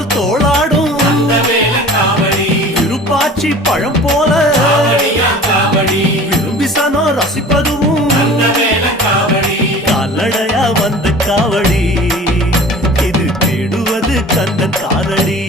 போல் தோளாடும் திருப்பாச்சி பழம் போல விரும்பி சனம் ரசிப்பதும் கால்நடையா வந்த காவடி இது தேடுவது கந்தன் காலடி.